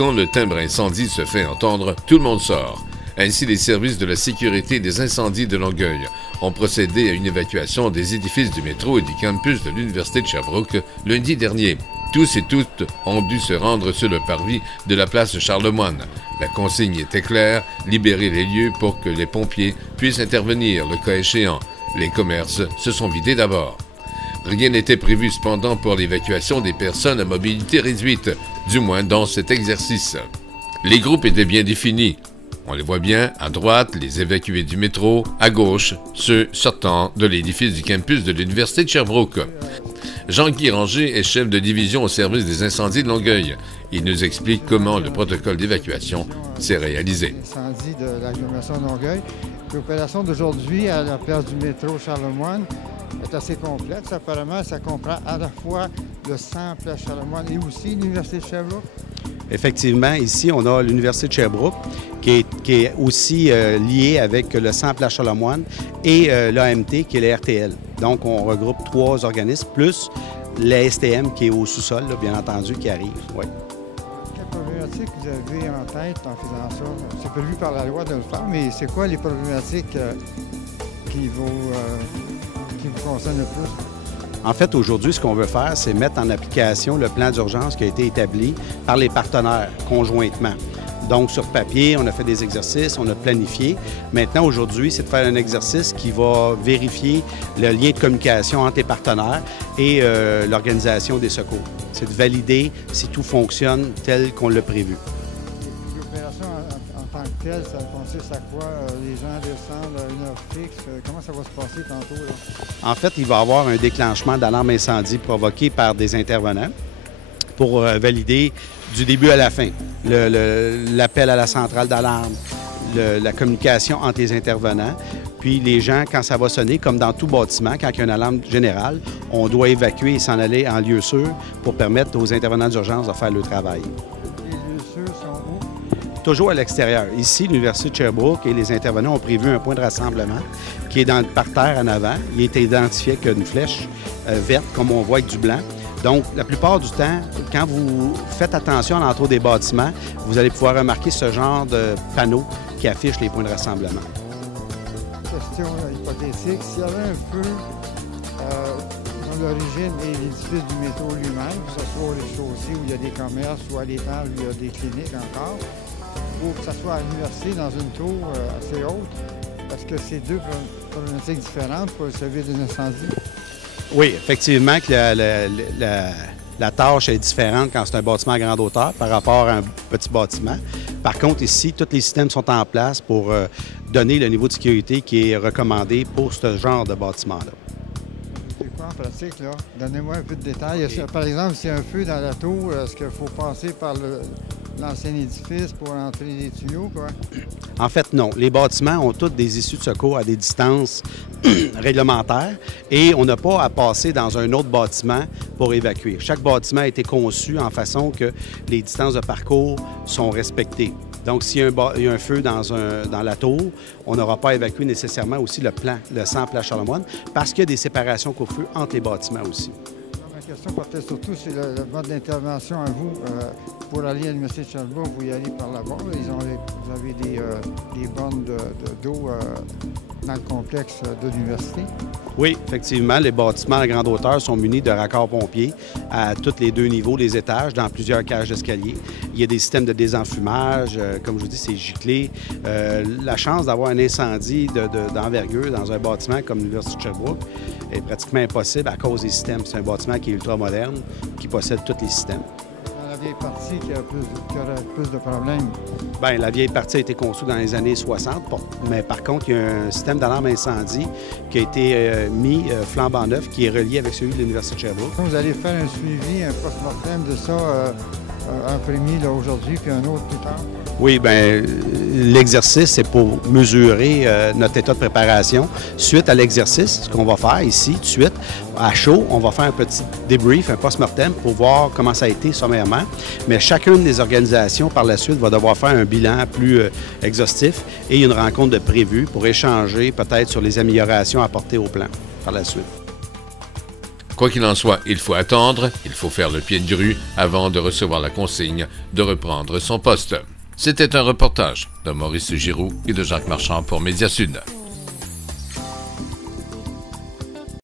Quand le timbre incendie se fait entendre, tout le monde sort. Ainsi, les services de la sécurité des incendies de Longueuil ont procédé à une évacuation des édifices du métro et du campus de l'Université de Sherbrooke lundi dernier. Tous et toutes ont dû se rendre sur le parvis de la place Charlemagne. La consigne était claire, libérer les lieux pour que les pompiers puissent intervenir le cas échéant. Les commerces se sont vidés d'abord. Rien n'était prévu cependant pour l'évacuation des personnes à mobilité réduite, du moins dans cet exercice. Les groupes étaient bien définis. On les voit bien, à droite, les évacués du métro, à gauche, ceux sortant de l'édifice du campus de l'Université de Sherbrooke. Jean-Guy Ranger est chef de division au service des incendies de Longueuil. Il nous explique comment le protocole d'évacuation s'est réalisé. L'incendie de l'agglomération de Longueuil. L'opération d'aujourd'hui à la place du métro Charlemagne est assez complexe. Apparemment, ça comprend à la fois le centre place Charlemagne et aussi l'Université de Sherbrooke. Effectivement, ici, on a l'Université de Sherbrooke qui est aussi liée avec le Centre Place Charlemagne et l'AMT qui est le RTL. Donc, on regroupe 3 organismes, plus la STM qui est au sous-sol, là, bien entendu, qui arrive. Oui. Quelle problématique vous avez en tête en faisant ça? C'est prévu par la loi de le faire, mais c'est quoi les problématiques qui vous concernent le plus? En fait, aujourd'hui, ce qu'on veut faire, c'est mettre en application le plan d'urgence qui a été établi par les partenaires conjointement. Donc, sur papier, on a fait des exercices, on a planifié. Maintenant, aujourd'hui, c'est de faire un exercice qui va vérifier le lien de communication entre les partenaires et l'organisation des secours. C'est de valider si tout fonctionne tel qu'on l'a prévu. L'opération en tant que telle, ça consiste à quoi? Les gens descendent à une heure fixe. Comment ça va se passer tantôt, là? En fait, il va y avoir un déclenchement d'alarme incendie provoqué par des intervenants pour valider du début à la fin l'appel à la centrale d'alarme, la communication entre les intervenants. Puis les gens, quand ça va sonner, comme dans tout bâtiment, quand il y a une alarme générale, on doit évacuer et s'en aller en lieu sûr pour permettre aux intervenants d'urgence de faire le travail. Les lieux sûrs sont où? Toujours à l'extérieur. Ici, l'Université de Sherbrooke et les intervenants ont prévu un point de rassemblement qui est dans le parterre en avant. Il est identifié avec une flèche verte, comme on voit avec du blanc. Donc, la plupart du temps, quand vous faites attention à l'entour des bâtiments, vous allez pouvoir remarquer ce genre de panneaux qui affichent les points de rassemblement. Question hypothétique. S'il y avait un feu dont l'origine est l'édifice du métro lui-même, que ce soit au rez-de-chaussée où il y a des commerces ou à l'étage où il y a des cliniques encore, ou que ce soit à l'université dans une tour assez haute, est-ce que c'est deux problématiques différentes pour le service d'un incendie? Oui, effectivement, que la tâche est différente quand c'est un bâtiment à grande hauteur par rapport à un petit bâtiment. Par contre, ici, tous les systèmes sont en place pour donner le niveau de sécurité qui est recommandé pour ce genre de bâtiment-là. C'est quoi en pratique, là? Donnez-moi un peu de détails. Par exemple, s'il y a un feu dans la tour, est-ce qu'il faut passer par l'ancien édifice pour entrer les tuyaux, quoi? En fait, non. Les bâtiments ont toutes des issues de secours à des distances réglementaires et on n'a pas à passer dans un autre bâtiment pour évacuer. Chaque bâtiment a été conçu en façon que les distances de parcours sont respectées. Donc, s'il y a un feu dans la tour, on n'aura pas à évacuer nécessairement aussi le centre Place Charlemagne parce qu'il y a des séparations couvre-feu entre les bâtiments aussi. Ma question portait surtout sur le mode d'intervention à vous. Pour aller à l'Université de Sherbrooke, vous y allez par là-bas. Vous avez des bornes d'eau dans le complexe de l'université. Oui, effectivement, les bâtiments à grande hauteur sont munis de raccords pompiers à tous les 2 niveaux des étages, dans plusieurs cages d'escalier. Il y a des systèmes de désenfumage, comme je vous dis, c'est giclé. La chance d'avoir un incendie d'envergure dans un bâtiment comme l'Université de Sherbrooke est pratiquement impossible à cause des systèmes. C'est un bâtiment qui est ultra moderne, qui possède tous les systèmes. Dans la vieille partie qui aurait plus de problèmes? Bien, la vieille partie a été conçue dans les années 60, mais par contre, il y a un système d'alarme incendie qui a été mis flambant neuf, qui est relié avec celui de l'Université de Sherbrooke. Vous allez faire un suivi, un post-mortem de ça, un premier aujourd'hui, puis un autre plus tard? Oui, bien, l'exercice, c'est pour mesurer notre état de préparation. Suite à l'exercice, ce qu'on va faire ici, tout de suite, à chaud, on va faire un petit débrief, un post-mortem pour voir comment ça a été sommairement. Mais chacune des organisations, par la suite, va devoir faire un bilan plus exhaustif et une rencontre de prévue pour échanger peut-être sur les améliorations apportées au plan par la suite. Quoi qu'il en soit, il faut attendre, il faut faire le pied de grue avant de recevoir la consigne de reprendre son poste. C'était un reportage de Maurice Giroux et de Jacques Marchand pour Médiasud.